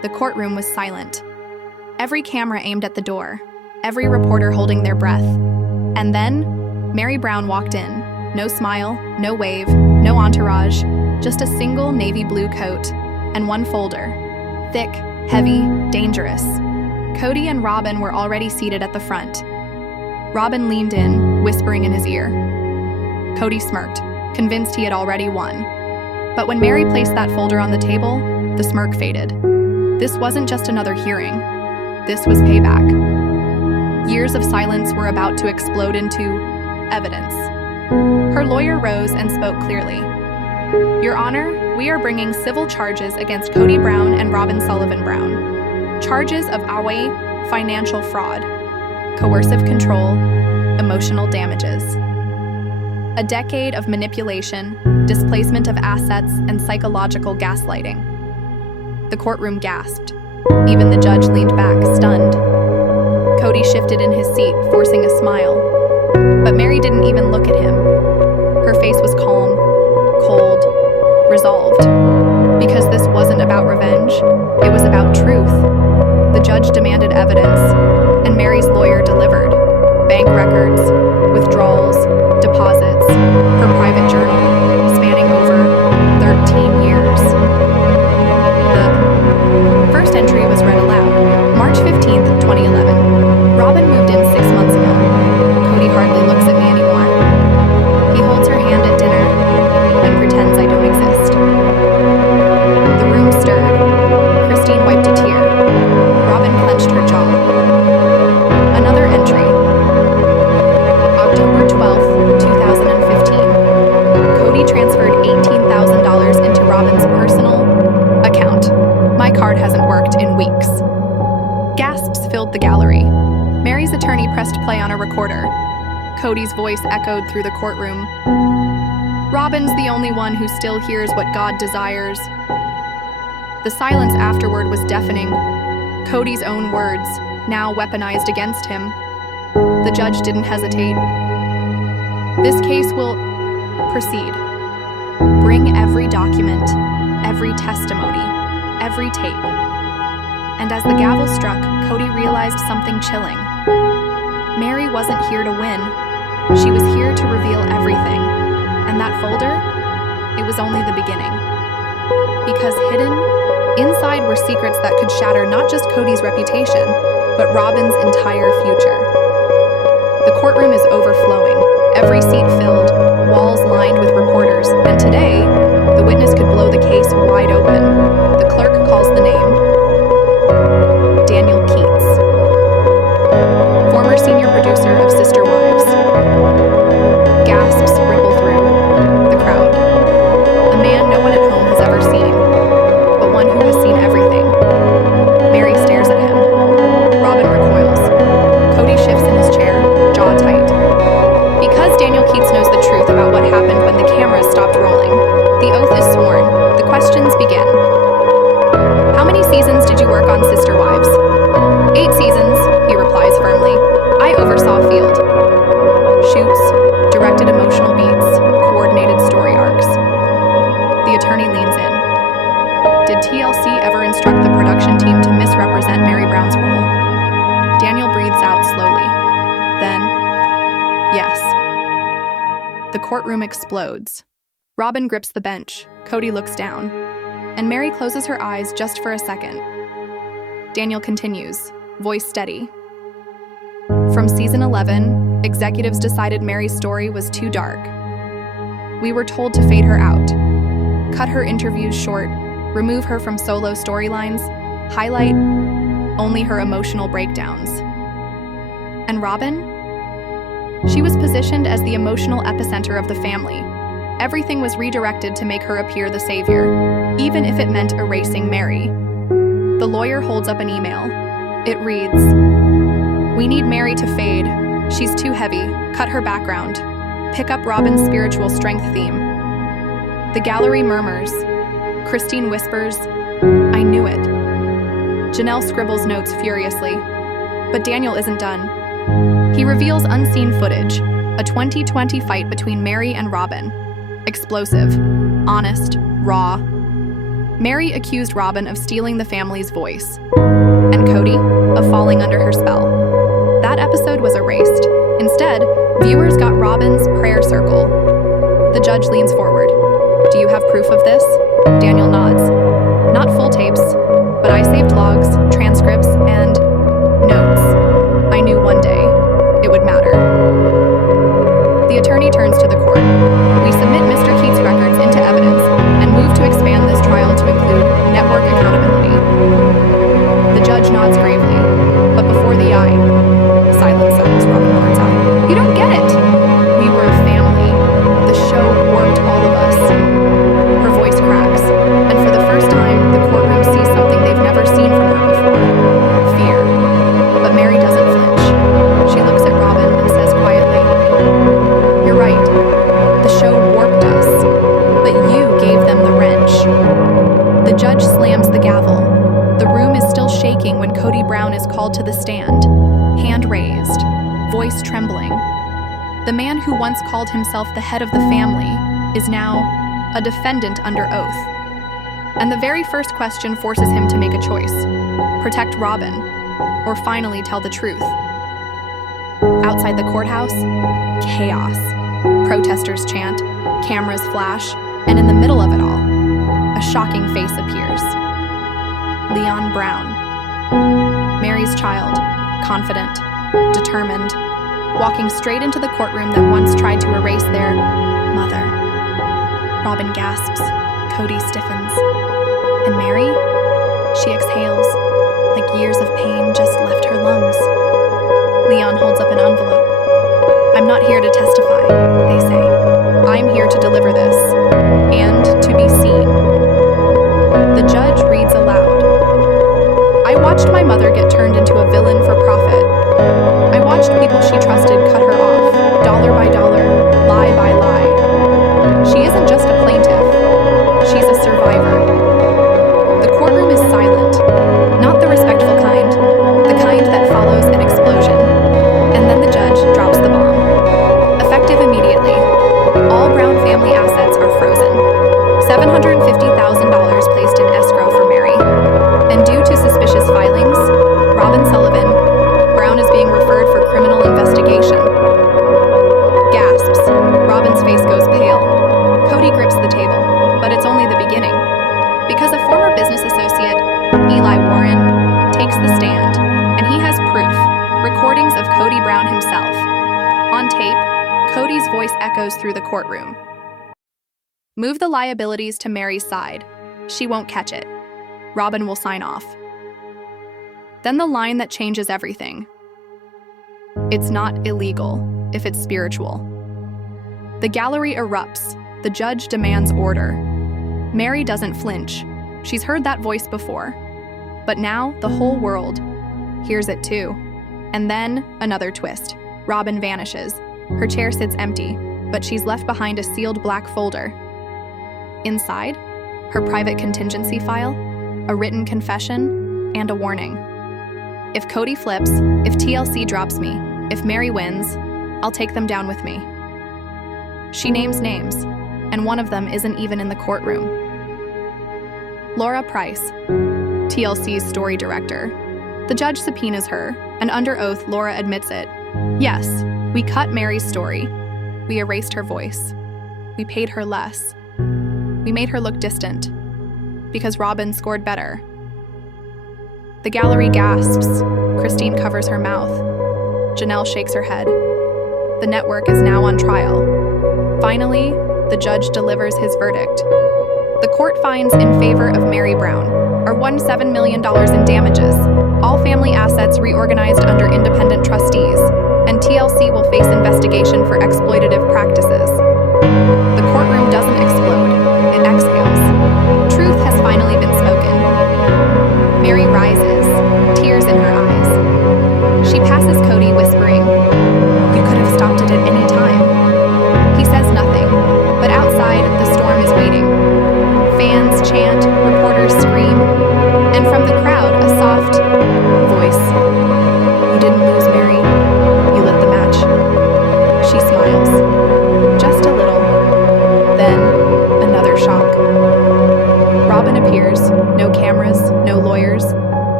The courtroom was silent. Every camera aimed at the door, every reporter holding their breath. And then, Mary Brown walked in. No smile, no wave, no entourage, just a single navy blue coat and one folder. Thick, heavy, dangerous. Kody and Robyn were already seated at the front. Robyn leaned in, whispering in his ear. Kody smirked, convinced he had already won. But when Mary placed that folder on the table, the smirk faded. This wasn't just another hearing. This was payback. Years of silence were about to explode into evidence. Her lawyer rose and spoke clearly. Your Honor, we are bringing civil charges against Kody Brown and Robyn Sullivan Brown. Charges of financial fraud, coercive control, emotional damages. A decade of manipulation, displacement of assets, and psychological gaslighting. The courtroom gasped. Even the judge leaned back, stunned. Kody shifted in his seat, forcing a smile. But Mary didn't even look at him. Her face was calm, cold, resolved. Because this wasn't about revenge, it was about truth. The judge demanded evidence, and Mary's lawyer delivered. Bank records, withdrawals, deposits, her private journal, spanning over 13 years. The first entry was read aloud. March 15th, 2011. Robyn moved in 6 months ago. Kody hardly looks at me anymore. He holds her hand at dinner and pretends I don't exist. The room stirred. Christine wiped a tear. Robyn clenched her jaw. Another entry. October 12th, 2015. Kody transferred $18,000 into Robyn's personal account. My card hasn't worked in weeks. Gasps filled the gallery. Mary's attorney pressed play on a recorder. Kody's voice echoed through the courtroom. Robyn's the only one who still hears what God desires. The silence afterward was deafening. Kody's own words, now weaponized against him. The judge didn't hesitate. This case will proceed. Bring every document, every testimony, every tape. And as the gavel struck, Kody realized something chilling. Mary wasn't here to win. She was here to reveal everything. And that folder? It was only the beginning. Because hidden, inside were secrets that could shatter not just Kody's reputation, but Robyn's entire future. The courtroom is overflowing, every seat filled, walls lined with reporters, and today, the witness could blow the case wide open. The clerk calls the name. Daniel Keats, former senior producer of Sister Wives. Gasps ripple through the crowd. A man no one at home has ever seen, but one who has seen everything. Mary stares at him. Robyn recoils. Kody shifts in his chair, jaw tight. Because Daniel Keats knows the truth about what happened when the cameras stopped rolling, the oath is sworn. The questions begin. How many seasons did you work on Sister Wives? 8 seasons, he replies firmly. I oversaw field. Shoots, directed emotional beats, coordinated story arcs. The attorney leans in. Did TLC ever instruct the production team to misrepresent Mary Brown's role? Daniel breathes out slowly. Then, yes. The courtroom explodes. Robyn grips the bench. Kody looks down. And Mary closes her eyes just for a second. Daniel continues, voice steady. From season 11, executives decided Mary's story was too dark. We were told to fade her out, cut her interviews short, remove her from solo storylines, highlight only her emotional breakdowns. And Robyn? She was positioned as the emotional epicenter of the family. Everything was redirected to make her appear the savior, even if it meant erasing Mary. The lawyer holds up an email. It reads, "We need Mary to fade. She's too heavy. Cut her background. Pick up Robyn's spiritual strength theme." The gallery murmurs. Christine whispers, "I knew it." Janelle scribbles notes furiously. But Daniel isn't done. He reveals unseen footage, a 2020 fight between Mary and Robyn. Explosive, honest, raw. Mary accused Robyn of stealing the family's voice, and Kody of falling under her spell. That episode was erased. Instead, viewers got Robyn's prayer circle. The judge leans forward. "Do you have proof of this?" Daniel nods. "Not full tapes, but I saved logs, transcripts, and notes. I knew one day it would matter." The attorney turns to the court. "We submit Mr. Keith's records into evidence and move to expand this trial to include network accountability." The judge nods gravely, but before the eye, silence settles Robyn blurts out, "You don't get it! We were a family. The show warped all of us." Her voice cracks, and for the first time, the courtroom sees something they've never seen from her before: fear. But Mary doesn't flinch. She looks at Robyn and says quietly, "You're right. The show warped us, but you gave them the wrench." The judge slams the gavel. The room is still shaking when Kody Brown is called to the stand, hand raised, voice trembling. The man who once called himself the head of the family is now a defendant under oath. And the very first question forces him to make a choice: protect Robyn, or finally tell the truth. Outside the courthouse, chaos. Protesters chant, cameras flash, and in the middle of it all, a shocking face appears. Leon Brown. Mary's child, confident, determined, walking straight into the courtroom that once tried to erase their mother. Robyn gasps, Kody stiffens, and Mary? She exhales, like years of pain just left her lungs. Leon holds up an envelope. "I'm not here to testify," they say. "I'm here to deliver this, and to be seen." The judge reads aloud. "I watched my mother get turned into a villain for profit. I watched people she trusted cut her off, dollar by dollar, lie by lie. She isn't just a plaintiff, she's a survivor." The courtroom is silent, not the respectful kind, the kind that follows an explosion. And then the judge drops the bomb. Effective immediately, all Brown family assets are frozen. $750,000 placed in escrow for Mary. And due to suspicious filings, Robyn Sullivan, Brown is being referred for criminal investigation. Gasps. Robyn's face goes pale. Kody grips the table, but it's only the beginning. Because a former business associate, Eli Warren, takes the stand, and he has proof, recordings of Kody Brown himself. On tape, Kody's voice echoes through the courtroom. "Move the liabilities to Mary's side. She won't catch it. Robyn will sign off." Then the line that changes everything. "It's not illegal if it's spiritual." The gallery erupts. The judge demands order. Mary doesn't flinch. She's heard that voice before. But now the whole world hears it too. And then another twist. Robyn vanishes. Her chair sits empty, but she's left behind a sealed black folder. Inside, her private contingency file, a written confession, and a warning. If Kody flips, if TLC drops me, if Mary wins, I'll take them down with me. She names names, and one of them isn't even in the courtroom. Laura Price, TLC's story director. The judge subpoenas her, and under oath, Laura admits it. "Yes, we cut Mary's story. We erased her voice. We paid her less. We made her look distant, because Robyn scored better." The gallery gasps. Christine covers her mouth. Janelle shakes her head. The network is now on trial. Finally, the judge delivers his verdict. The court finds in favor of Mary Brown, or $17 million in damages, all family assets reorganized under independent trustees, and TLC will face investigation for exploitative practices. The courtroom doesn't explode, it exhales. Truth has finally been spoken. Mary rises, tears in her eyes. She passes Kody, whispering, "You could have stopped it at any time." He says nothing, but outside, the storm is waiting. Fans chant, reporters scream, and from the crowd, a soft voice. "You didn't lose, Mary. You lit the match." She smiles, just a little. Then,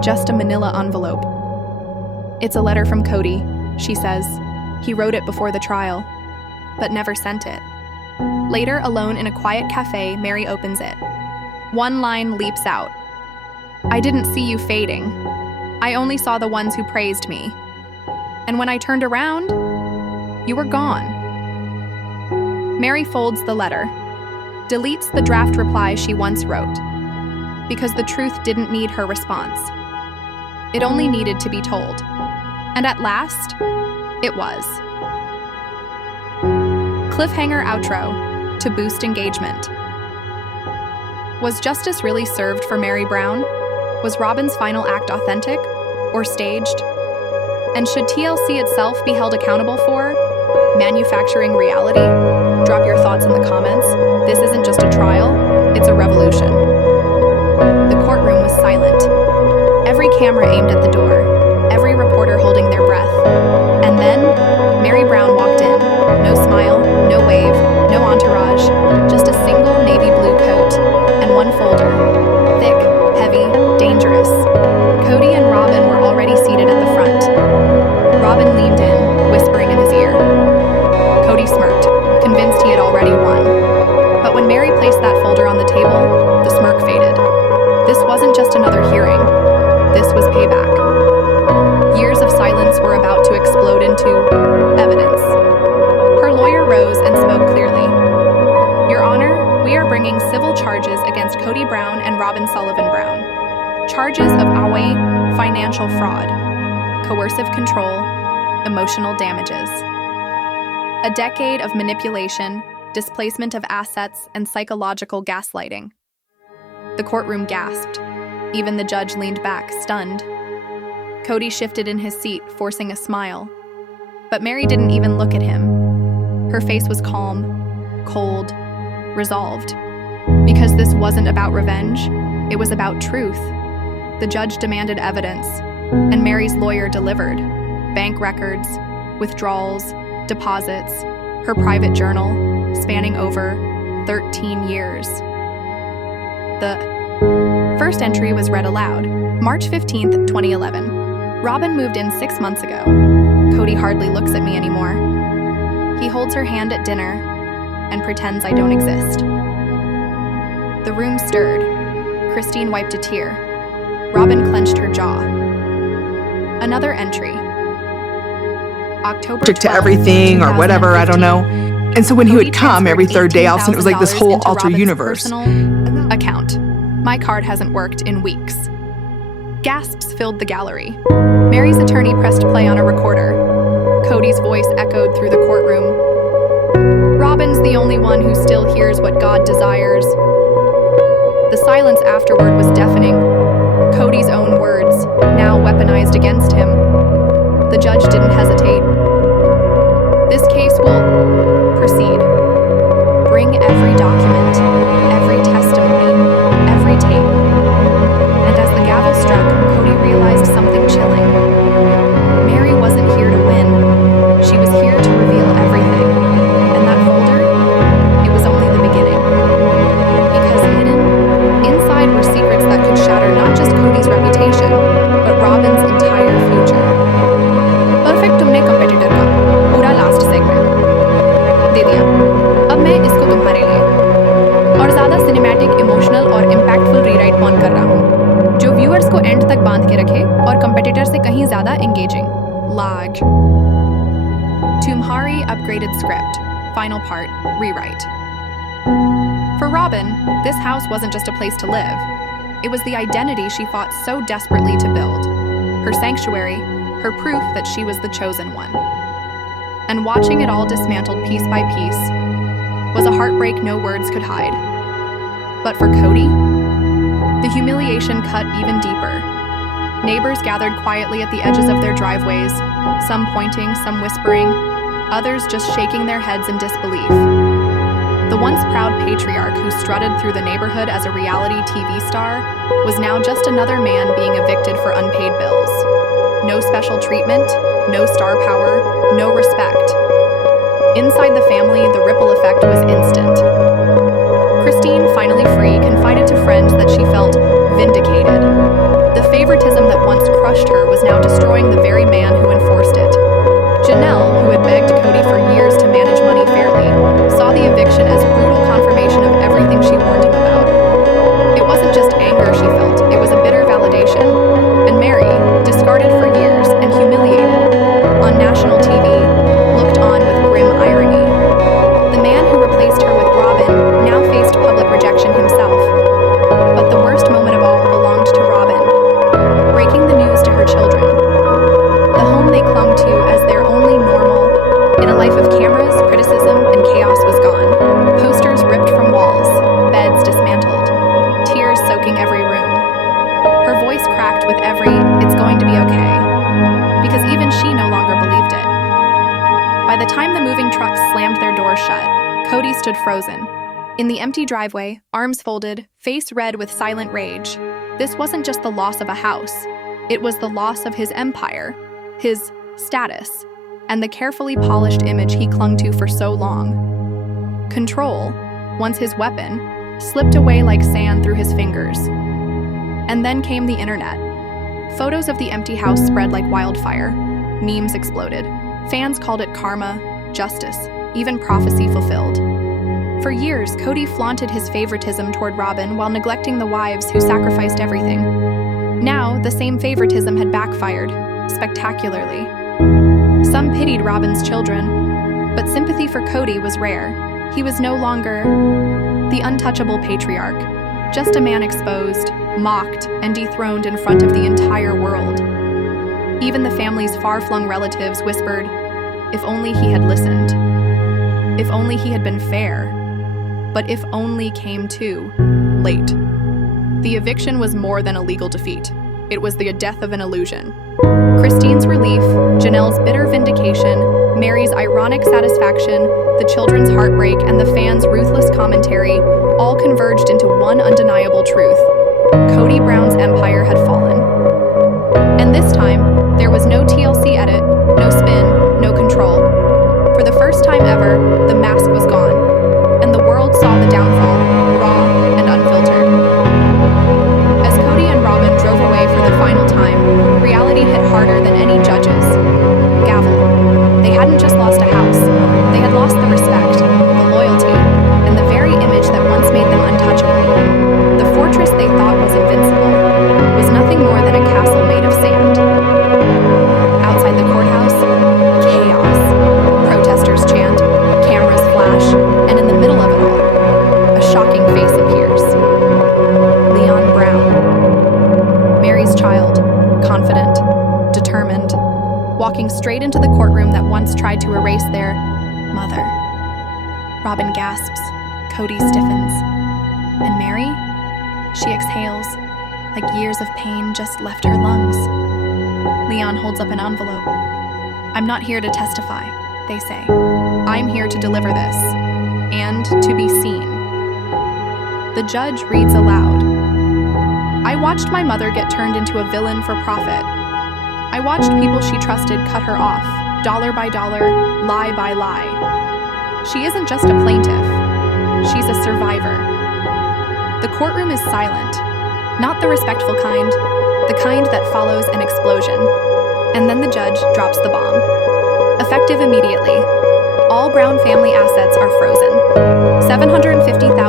just a manila envelope. "It's a letter from Kody," she says. "He wrote it before the trial, but never sent it." Later, alone in a quiet cafe, Mary opens it. One line leaps out. "I didn't see you fading. I only saw the ones who praised me. And when I turned around, you were gone." Mary folds the letter, deletes the draft reply she once wrote, because the truth didn't need her response. It only needed to be told. And at last, it was. Cliffhanger outro to boost engagement. Was justice really served for Mary Brown? Was Robyn's final act authentic or staged? And should TLC itself be held accountable for manufacturing reality? Drop your thoughts in the comments. This isn't just a trial, it's a revolution. The courtroom was silent. Every camera aimed at the door, every reporter holding their breath. And then, Mary Brown walked in. No smile, no wave, no entourage, just a single navy blue coat and one folder. Thick, heavy, dangerous. Kody and Robyn were already seated at the front. Robyn leaned in, whispering in his ear. Kody smirked, convinced he had already won. But when Mary placed that folder on the table, the smirk faded. This wasn't just another hearing. This was payback. Years of silence were about to explode into evidence. Her lawyer rose and spoke clearly. "Your Honor, we are bringing civil charges against Kody Brown and Robyn Sullivan Brown. Charges of financial fraud, coercive control, emotional damages. A decade of manipulation, displacement of assets, and psychological gaslighting." The courtroom gasped. Even the judge leaned back, stunned. Kody shifted in his seat, forcing a smile. But Mary didn't even look at him. Her face was calm, cold, resolved. Because this wasn't about revenge, it was about truth. The judge demanded evidence, and Mary's lawyer delivered. Bank records, withdrawals, deposits, her private journal, spanning over 13 years. The first entry was read aloud. March 15th, 2011. "Robyn moved in 6 months ago. Kody hardly looks at me anymore. He holds her hand at dinner and pretends I don't exist." The room stirred. Christine wiped a tear. Robyn clenched her jaw. Another entry. October 12th, to everything or whatever, I don't know. And so when he would come every third day, all of a sudden it was like this whole alter universe. Personal account. "My card hasn't worked in weeks." Gasps filled the gallery. Mary's attorney pressed play on a recorder. Kody's voice echoed through the courtroom. "Robyn's the only one who still hears what God desires." The silence afterward was deafening. Kody's own words, now weaponized against him. The judge didn't hesitate. "This case will proceed. Bring every document, every testimony, every tape." And as the gavel struck, Kody realized something chilling. Mary wasn't here to win. She was here to reveal everything. And that folder, it was only the beginning. Because hidden, inside were secrets that could shatter not just Kody's reputation, but Robyn's entire future. "Perfect, तुमने competitor का पूरा last segment दे दिया। अब मैं इसको तुम्हारे लिए और ज़्यादा सिनेमैटिक, इमोशनल और इम्पैक्टफुल रीराइट ऑन कर रहा हूँ, जो व्यूअर्स को एंड तक बांध के रखे और कंपेटिटर से कहीं ज़्यादा engaging." Lag. Tumhari upgraded script. Final part, rewrite. For Robyn, this house wasn't just a place to live. It was the identity she fought so desperately to build. Her sanctuary, her proof that she was the chosen one. And watching it all dismantled piece by piece was a heartbreak no words could hide. But for Kody, the humiliation cut even deeper. Neighbors gathered quietly at the edges of their driveways, some pointing, some whispering, others just shaking their heads in disbelief. The once proud patriarch who strutted through the neighborhood as a reality TV star was now just another man being evicted for unpaid bills. No special treatment, no star power, no respect. Inside the family, the ripple effect was instant. Christine, finally free, confided to friends that she felt vindicated. The favoritism that crushed her was now destroying the very man who enforced it. Janelle, who had begged Kody for years to manage money fairly, saw the eviction as brutal confirmation of everything she warned him about. It wasn't just anger she felt, it was a bitter validation. And Mary, discarded for years and humiliated, on national TV, looked on with grim irony. The man who replaced her with Robyn now faced public rejection himself. But the worst moment of all belonged to Robyn, breaking the news to her children. The home they clung to as their only normal, in a life of cameras, criticism, and chaos was gone. Posters ripped from walls, beds dismantled, tears soaking every room. Her voice cracked with every, "It's going to be okay," because even she no longer believed it. By the time the moving trucks slammed their doors shut, Kody stood frozen. In the empty driveway, arms folded, face red with silent rage. This wasn't just the loss of a house. It was the loss of his empire, his status, and the carefully polished image he clung to for so long. Control, once his weapon, slipped away like sand through his fingers. And then came the internet. Photos of the empty house spread like wildfire. Memes exploded. Fans called it karma, justice, even prophecy fulfilled. For years, Kody flaunted his favoritism toward Robyn while neglecting the wives who sacrificed everything. Now, the same favoritism had backfired, spectacularly. Some pitied Robyn's children, but sympathy for Kody was rare. He was no longer the untouchable patriarch, just a man exposed, mocked, and dethroned in front of the entire world. Even the family's far-flung relatives whispered, if only he had listened. If only he had been fair. But if only came too late. The eviction was more than a legal defeat. It was the death of an illusion. Christine's relief, Janelle's bitter vindication, Mary's ironic satisfaction, the children's heartbreak, and the fans' ruthless commentary all converged into one undeniable truth. Kody Brown's empire had fallen. And this time, there was no TLC edit, no spin, no control. For the first time ever, the mask was gone, and the world saw the downfall, raw and unfiltered. As Kody and Robyn drove away for the final time, reality hit harder than any judge's gavel. They hadn't just lost a house, they had lost the respect, the loyalty, and the very image that once made them untouchable. The fortress they thought was invincible was nothing more than a castle made of sand. Outside the courthouse, chaos. Protesters chant, cameras flash, and in the middle of it all, a shocking face appears. Leon Brown. Mary's child, confident, determined, walking straight into the courtroom that once tried to erase their mother. Robyn gasps, Kody stiffens. And Mary? She exhales, like years of pain just left her lungs. Leon holds up an envelope. I'm not here to testify, they say. I'm here to deliver this, and to be seen. The judge reads aloud. I watched my mother get turned into a villain for profit. I watched people she trusted cut her off, dollar by dollar, lie by lie. She isn't just a plaintiff. She's a survivor. The courtroom is silent, not the respectful kind, the kind that follows an explosion. And then the judge drops the bomb. Effective immediately, all Brown family assets are frozen. $750,000